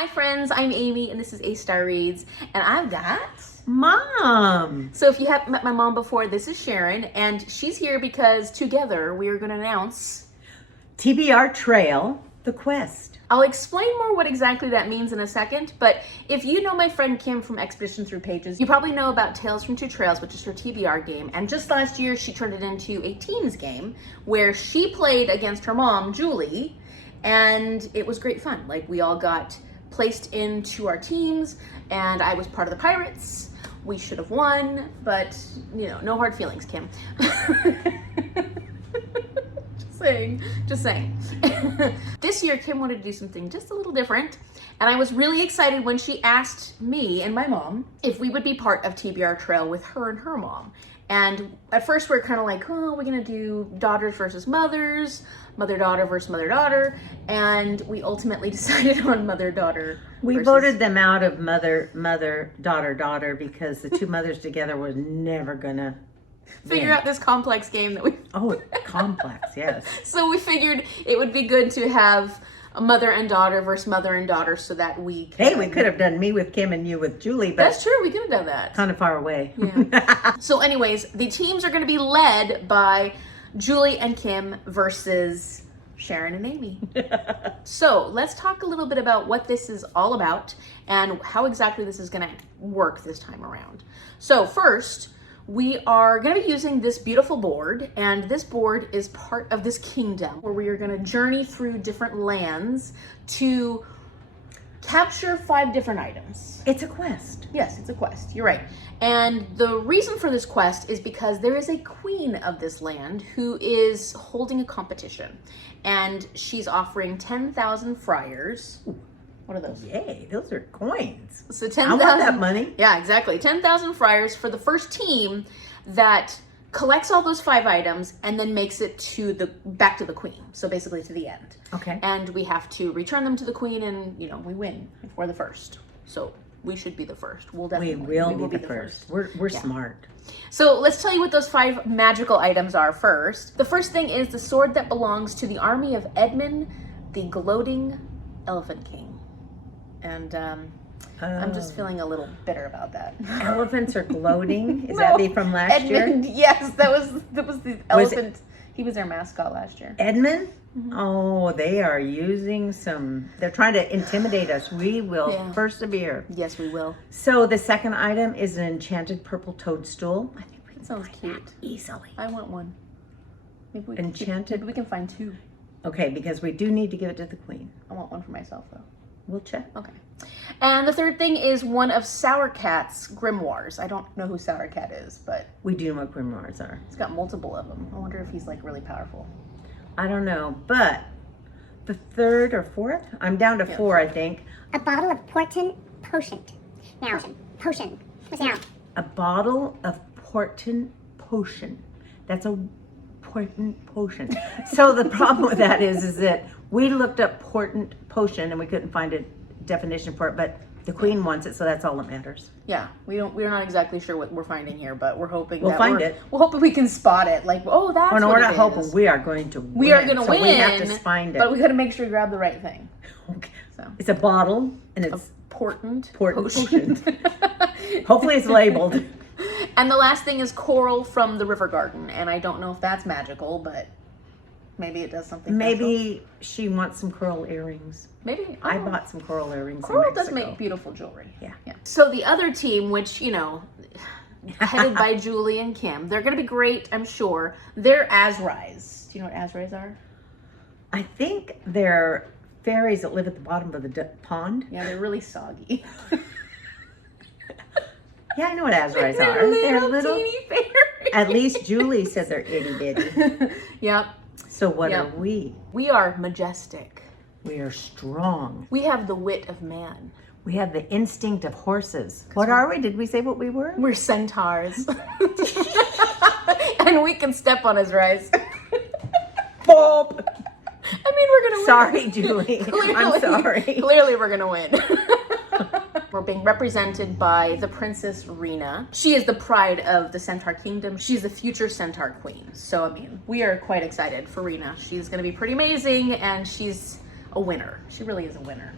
Hi friends, I'm Amy and this is A Star Reads, and I've got Mom. So if you haven't met my mom before, this is Sharon, and she's here because together we are going to announce TBR Trail, the quest. I'll explain more what exactly that means in a second, but if you know my friend Kim from Expedition Through Pages, you probably know about Tales from Two Trails, which is her TBR game, and just last year she turned it into a teams game where she played against her mom, Julie, and it was great fun. Like, we all got placed into our teams, and I was part of the Pirates. We should have won, but, you know, no hard feelings, Kim. Just saying. This year, Kim wanted to do something just a little different, and I was really excited when she asked me and my mom if we would be part of TBR Trail with her and her mom. And at first we were kind of like, oh, we're gonna do daughters versus mothers, mother-daughter versus mother-daughter, and we ultimately decided on mother-daughter. We voted them out of mother, daughter because the two mothers together was never gonna figure out this complex game that we... Oh, complex, yes. So we figured it would be good to have a mother and daughter versus mother and daughter so that we can... Hey, we could have done me with Kim and you with Julie, but... That's true, we could have done that. Kind of far away. Yeah. So anyways, the teams are going to be led by Julie and Kim versus Sharon and Amy. So let's talk a little bit about what this is all about and how exactly this is going to work this time around. So first, we are going to be using this beautiful board, and this board is part of this kingdom where we are going to journey through different lands to capture 5 different items. It's a quest. Yes, it's a quest. You're right. And the reason for this quest is because there is a queen of this land who is holding a competition, and she's offering 10,000 friars. Ooh, what are those? Yay, those are coins. So 10,000. I want that money. Yeah, exactly. 10,000 friars for the first team that collects all those 5 items and then makes it to back to the queen. So basically to the end. Okay. And we have to return them to the queen, and you know, we win if we're the first. So we should be the first. We'll definitely we will be the first. We're smart. So let's tell you what those 5 magical items are first. The first thing is the sword that belongs to the army of Edmund, the gloating Elephant King. And I'm just feeling a little bitter about that. Elephants are gloating? Is that be from last Edmund, year? Yes, that was the elephant. He was their mascot last year. Edmund? Mm-hmm. Oh, they are using they're trying to intimidate us. We will persevere. Yes, we will. So the second item is an enchanted purple toadstool. I think we can sounds find cute. That easily. I want one. Maybe we enchanted. Maybe we can find 2. Okay, because we do need to give it to the queen. I want one for myself though. We'll check. Okay. And the third thing is one of Sour Cat's grimoires. I don't know who Sour Cat is, but we do know what grimoires are. He's got multiple of them. I wonder if he's like really powerful. I don't know, but the third or fourth? I'm down to 4, I think. A bottle of Portent Potion. Now, potion. What's now? A bottle of Portent Potion. That's a Portent Potion. So the problem with that is that we looked up Portent Potion and we couldn't find a definition for it, but the queen wants it, so that's all that matters. Yeah, we're not exactly sure what we're finding here, but we're hoping we'll find it. We're hoping we can spot it. Like, oh, that's what it is. We're not hoping, we are going to win. We are going to win. We have to find it. But we got to make sure we grab the right thing. Okay. So it's a bottle, and it's Portent Potion. Hopefully it's labeled. And the last thing is coral from the river garden, and I don't know if that's magical, but maybe it does something. Maybe she wants some coral earrings. Maybe. I bought some coral earrings. Coral does make beautiful jewelry. Yeah. So the other team, which, you know, headed by Julie and Kim, they're going to be great, I'm sure. They're Azrais. Do you know what Azrais are? I think they're fairies that live at the bottom of the pond. Yeah, they're really soggy. Yeah, I know what Azrais are. They're little teeny fairies. At least Julie said they're itty bitty. Yep. So what are we? We are majestic. We are strong. We have the wit of man. We have the instinct of horses. What are we? Did we say what we were? We're centaurs. And we can step on his rice. Bob! I mean, we're gonna win. Sorry, Julie. I'm sorry. Clearly, we're gonna win. We're being represented by the Princess Rena. She is the pride of the Centaur Kingdom. She's the future Centaur Queen. So, I mean, we are quite excited for Rena. She's gonna be pretty amazing, and she's a winner. She really is a winner.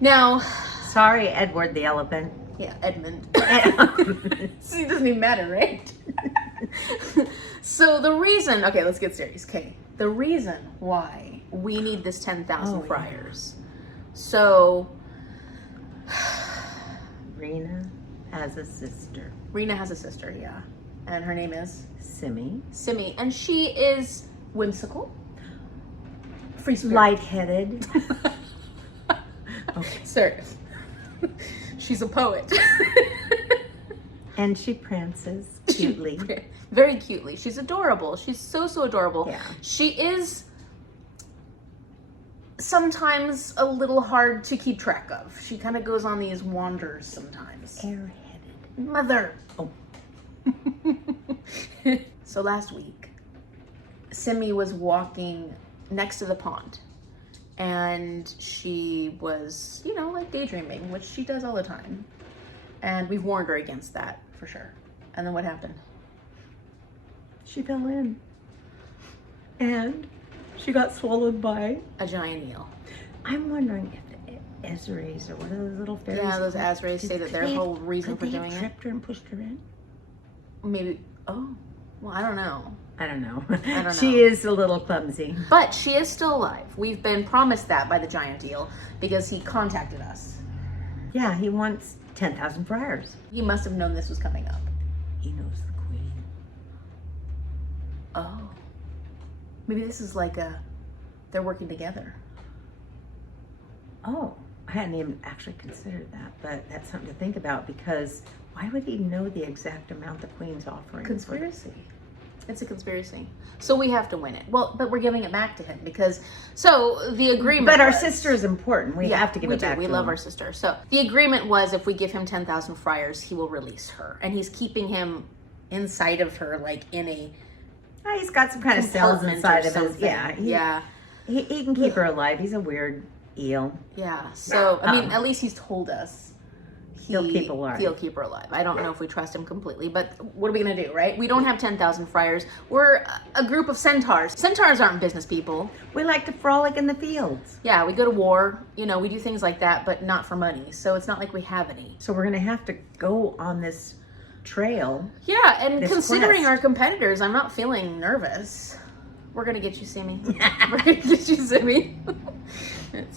Now, Sorry, Edward the elephant. yeah, Edmund. See, it doesn't even matter, right? So the reason, okay, let's get serious. Okay, the reason why we need this 10,000 Oh, friars. So, Rena has a sister, Rena has a sister, yeah. And her name is Simi. Simi. And she is whimsical, free spirit. Lightheaded. Okay. Sir, she's a poet. And she prances cutely. Very cutely. She's adorable. She's so adorable. Yeah. She is sometimes a little hard to keep track of. She kind of goes on these wanders sometimes. Airheaded. Mother. Oh. So last week, Simi was walking next to the pond. And she was, you know, like daydreaming, which she does all the time. And we've warned her against that, for sure. And then what happened? She fell in. And she got swallowed by... A giant eel. I'm wondering if the Ezra's or what are those little fairies? Yeah, those Azrays say that their whole reason for could they doing have it. tripped her and pushed her in? Maybe, oh, well, I don't know. I don't know. I don't She know. is a little clumsy. But she is still alive. We've been promised that by the giant eel because he contacted us. Yeah, he wants 10,000 friars. He must have known this was coming up. He knows the queen. Oh. Maybe this is like they're working together. Oh, I hadn't even actually considered that, but that's something to think about because why would he know the exact amount the queen's offering? Conspiracy. It's a conspiracy. So we have to win it. Well, but we're giving it back to him because, so the agreement But our was- sister is important. We have to give it back We to love him. our sister. So the agreement was if we give him 10,000 friars, he will release her. And he's keeping him inside of her, like in a Oh, he's got some kind of cells compartment inside or of his. something. Yeah, Yeah. He can keep her alive. He's a weird eel. Yeah. So, I mean, at least he's told us He'll keep alive. He'll keep her alive. I don't know if we trust him completely, but what are we going to do, right? We don't have 10,000 friars. We're a group of centaurs. Centaurs aren't business people. We like to frolic in the fields. Yeah, we go to war. You know, we do things like that, but not for money. So it's not like we have any. So we're going to have to go on this trail. Yeah, and This considering quest. our competitors, I'm not feeling nervous. We're going to get you, Simi. We're going to get you, Simi.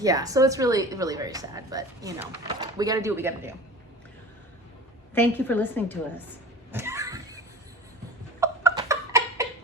Yeah, so it's really, really very sad, but, you know, we got to do what we got to do. Thank you for listening to us.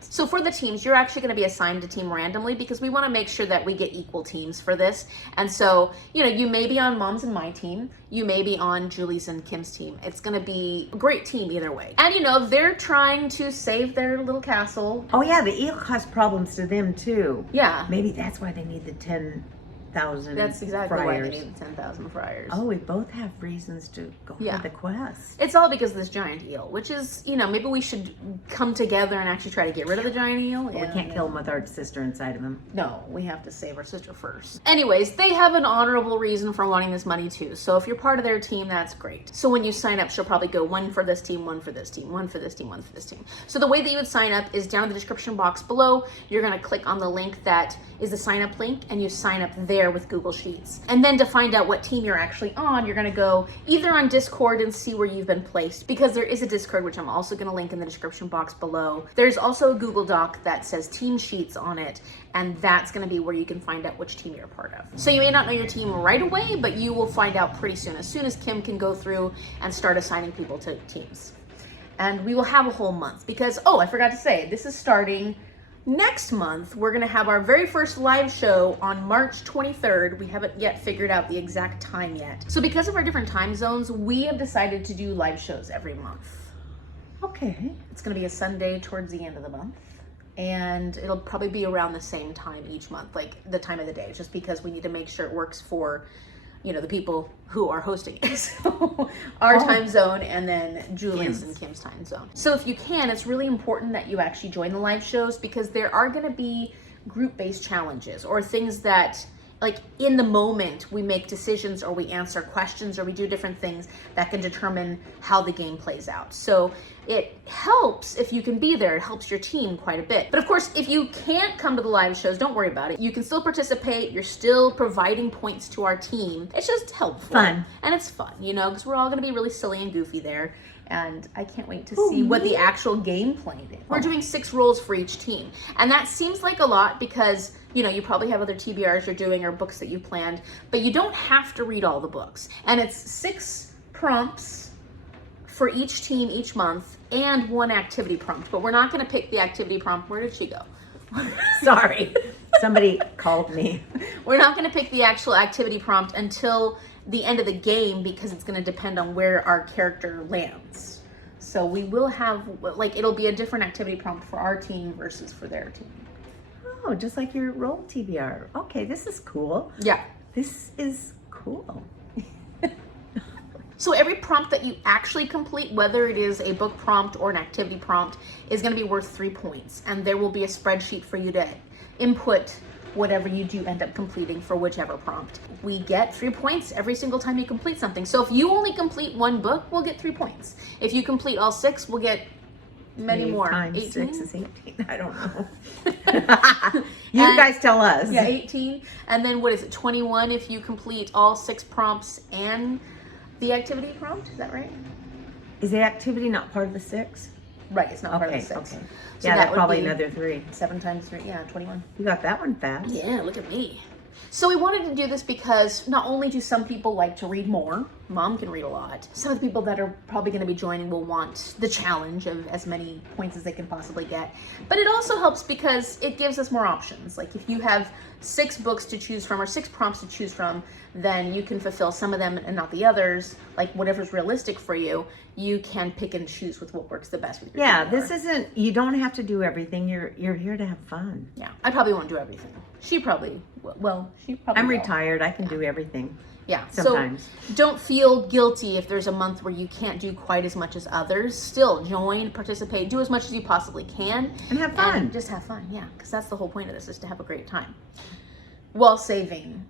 So for the teams, you're actually going to be assigned a team randomly because we want to make sure that we get equal teams for this. And so, you know, you may be on Mom's and my team. You may be on Julie's and Kim's team. It's going to be a great team either way. And, you know, they're trying to save their little castle. Oh yeah, the eel caused problems to them too. Yeah. Maybe that's why they need the 10,000 That's exactly friars. why they need the 10,000 friars. Oh, we both have reasons to go Yeah. for the quest. It's all because of this giant eel, which is, you know, maybe we should come together and actually try to get rid of the giant eel. But we can't kill him with our sister inside of him. No, we have to save our sister first. Anyways, they have an honorable reason for wanting this money too. So if you're part of their team, that's great. So when you sign up, she'll probably go one for this team, one for this team, one for this team, one for this team. So the way that you would sign up is down in the description box below. You're going to click on the link that is the sign up link and you sign up there with Google Sheets. And then to find out what team you're actually on, you're going to go either on Discord and see where you've been placed, because there is a Discord, which I'm also going to link in the description box below. There's also a Google Doc that says team sheets on it, and that's going to be where you can find out which team you're a part of. So you may not know your team right away, but you will find out pretty soon as Kim can go through and start assigning people to teams. And we will have a whole month because, oh, I forgot to say, this is starting next month. We're going to have our very first live show on March 23rd. We haven't yet figured out the exact time yet. So because of our different time zones, we have decided to do live shows every month. Okay. It's going to be a Sunday towards the end of the month. And it'll probably be around the same time each month, like the time of the day, just because we need to make sure it works for, you know, the people who are hosting it. So our time zone and then Julie's and Kim's time zone. So if you can, it's really important that you actually join the live shows because there are going to be group-based challenges or things that like in the moment we make decisions or we answer questions or we do different things that can determine how the game plays out. So it helps if you can be there. It helps your team quite a bit. But of course, if you can't come to the live shows, don't worry about it. You can still participate. You're still providing points to our team. It's just helpful. Fun. And it's fun, you know, because we're all going to be really silly and goofy there. And I can't wait to see what the actual game plan is. We're doing 6 roles for each team. And that seems like a lot because, you know, you probably have other TBRs you're doing or books that you planned, but you don't have to read all the books. And it's 6 prompts for each team each month and 1 activity prompt. But we're not going to pick the activity prompt. Where did she go? Sorry, somebody called me. We're not going to pick the actual activity prompt until the end of the game because it's going to depend on where our character lands. So we will have, like, it'll be a different activity prompt for our team versus for their team. Oh, just like your role TBR. Okay, this is cool. Yeah. This is cool. So every prompt that you actually complete, whether it is a book prompt or an activity prompt, is going to be worth 3 points. And there will be a spreadsheet for you to input whatever you do end up completing for whichever prompt. We get 3 points every single time you complete something. So if you only complete 1 book, we'll get 3 points. If you complete all 6, we'll get many 8 more. times 18? 6 is 18. I don't know. You guys tell us. Yeah, 18. And then what is it, 21 if you complete all 6 prompts and the activity prompt? Is that right? Is the activity not part of the 6? Right, it's not part of Okay, the 6. okay. So Yeah, that that's would probably be another 3. 7 times 3, yeah, 21. You got that one fast. Yeah, look at me. So we wanted to do this because not only do some people like to read more, Mom can read a lot, some of the people that are probably going to be joining will want the challenge of as many points as they can possibly get, but it also helps because it gives us more options. Like if you have 6 books to choose from or 6 prompts to choose from, then you can fulfill some of them and not the others. Like whatever's realistic for you, you can pick and choose with what works the best with your Yeah, TBR. this isn't, you don't have to do everything. You're here to have fun. Yeah, I probably won't do everything. She probably, well, she probably I'm will. retired. I can do everything. Yeah, Sometimes. so don't feel guilty if there's a month where you can't do quite as much as others. Still join, participate, do as much as you possibly can. And have fun. And just have fun, yeah, because that's the whole point of this, is to have a great time. While saving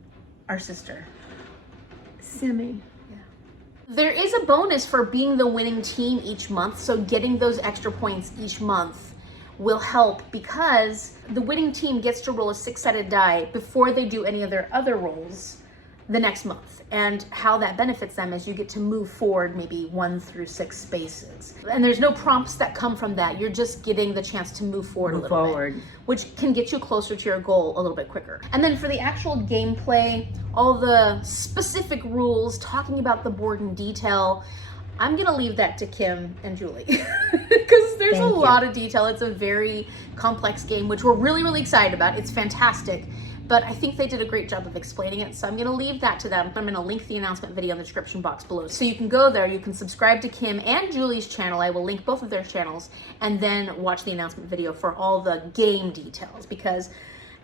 our sister. Simi. There is a bonus for being the winning team each month, so getting those extra points each month will help because the winning team gets to roll a 6-sided die before they do any of their other rolls the next month. And how that benefits them is you get to move forward maybe 1 through 6 spaces. And there's no prompts that come from that. You're just getting the chance to move forward a little bit, which can get you closer to your goal a little bit quicker. And then for the actual gameplay, all the specific rules, talking about the board in detail, I'm gonna leave that to Kim and Julie because there's a lot of detail. It's a very complex game, which we're really, really excited about. It's fantastic, but I think they did a great job of explaining it. So I'm gonna leave that to them. I'm gonna link the announcement video in the description box below. So you can go there, you can subscribe to Kim and Julie's channel. I will link both of their channels and then watch the announcement video for all the game details because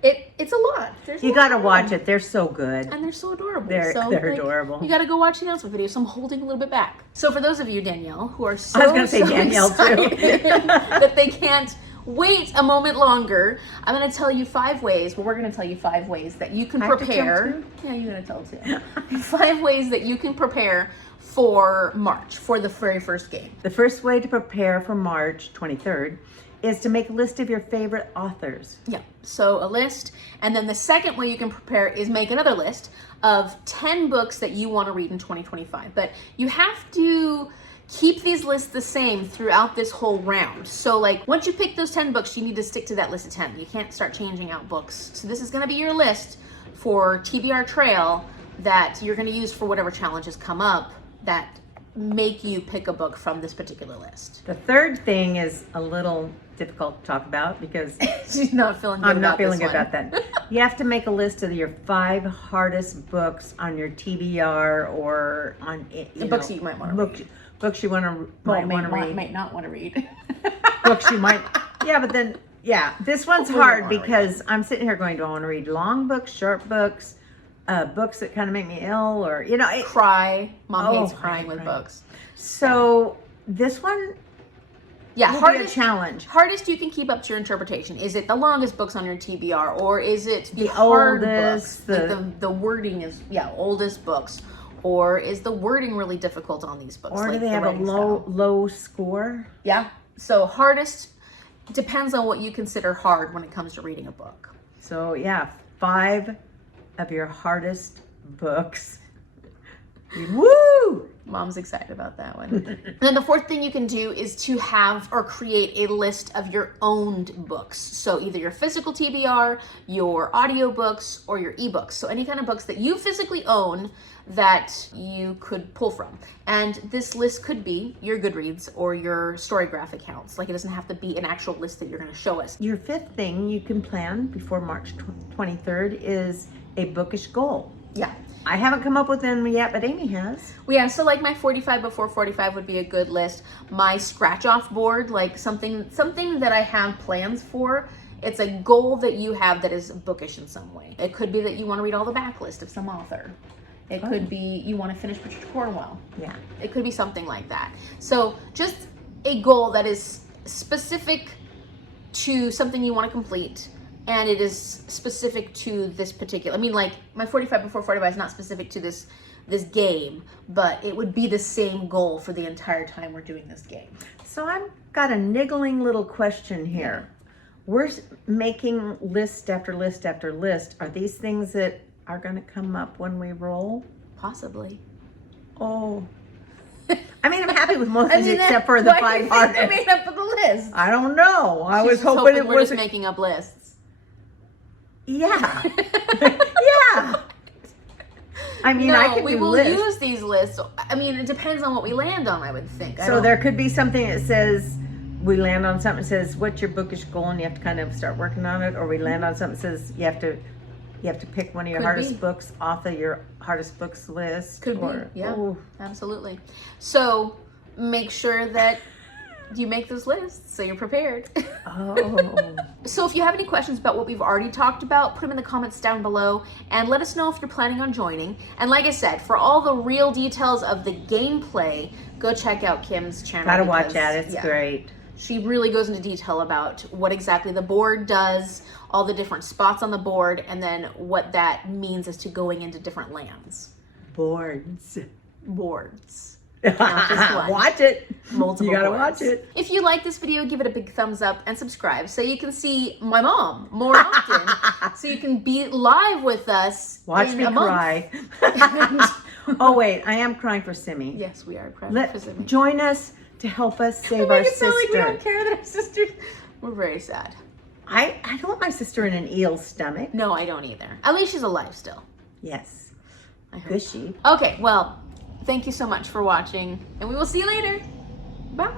it's a lot. You got to watch it. They're so good. And they're so adorable. They're adorable. You got to go watch the announcement video. So I'm holding a little bit back. So for those of you, Danielle, who are so, I was going to say Danielle excited too. that they can't wait a moment longer, I'm going to tell you 5 ways. Well, we're going to tell you 5 ways that you can prepare. Yeah, you're going to tell too. 5 ways that you can prepare for March, for the very first game. The first way to prepare for March 23rd is to make a list of your favorite authors. Yeah, so a list. And then the second way you can prepare is make another list of 10 books that you want to read in 2025. But you have to keep these lists the same throughout this whole round. So like once you pick those 10 books, you need to stick to that list of 10. You can't start changing out books. So this is going to be your list for TBR Trail that you're going to use for whatever challenges come up that make you pick a book from this particular list. The third thing is a little difficult to talk about because She's not feeling good I'm not about feeling this good one. about that. You have to make a list of your 5 hardest books on your TBR or on The books you might want to read. Books you want to might want to read. Might not want to read. Books you might. Yeah, but then this one's Hopefully you hard wanna because I'm sitting here going, do I want to read long books, short books, books that kind of make me ill, or Cry. Mom hates I crying hate with crying. books. So this one, Yeah, will be a challenge. Hardest you can keep up to your interpretation. Is it the longest books on your TBR, or is it the oldest? Like the wording is oldest books, or is the wording really difficult on these books? Or like do they the have a writing style? low score? Yeah. So hardest depends on what you consider hard when it comes to reading a book. So yeah, 5 of your hardest books. Woo! Mom's excited about that one. And then the fourth thing you can do is to have or create a list of your owned books. So either your physical TBR, your audiobooks, or your ebooks. So any kind of books that you physically own that you could pull from. And this list could be your Goodreads or your Storygraph accounts. Like, it doesn't have to be an actual list that you're going to show us. Your 5th thing you can plan before March 23rd is a bookish goal. Yeah. I haven't come up with them yet, but Amy has. Well, yeah, so like my 45 before 45 would be a good list. My scratch off board, like something that I have plans for. It's a goal that you have that is bookish in some way. It could be that you want to read all the backlist of some author. It could be you want to finish Patricia Cornwell. Yeah. It could be something like that. So just a goal that is specific to something you want to complete. And it is specific to this particular, I mean, like my 45 before 45 is not specific to this game, but it would be the same goal for the entire time we're doing this game. So I've got a niggling little question here. We're making list after list after list. Are these things that are going to come up when we roll? Possibly. Oh. I mean, I'm happy with most of these except for the 5 hardest. I made up for the list. I don't know. I was She's hoping it we're was just making up lists. Yeah. Yeah. I mean, I could we do will lists. use these lists. I mean, it depends on what we land on, I would think. So there could be something that says, we land on something that says, what's your bookish goal? And you have to kind of start working on it. Or we land on something that says, you have to pick one of your Could hardest be. books off of your hardest books list. Could or, be, yeah, oh. absolutely. So make sure that you make those lists so you're prepared. Oh. So if you have any questions about what we've already talked about, put them in the comments down below and let us know if you're planning on joining. And like I said, for all the real details of the gameplay, go check out Kim's channel. Gotta watch that. It's great. She really goes into detail about what exactly the board does, all the different spots on the board, and then what that means as to going into different lands. Boards. Not just one. Watch it. Multiple You gotta boards. watch it. If you like this video, give it a big thumbs up and subscribe so you can see my mom more often. So you can be live with us. Watch in me a month. cry. Oh wait, I am crying for Simi. Yes, we are crying for Simi. Join us to help us save We our make it sister. sound like we don't care that our sisters. We're very sad. I don't want my sister in an eel's stomach. No, I don't either. At least she's alive still. Yes. I hope. Gushy. Okay, well, thank you so much for watching, and we will see you later. Bye.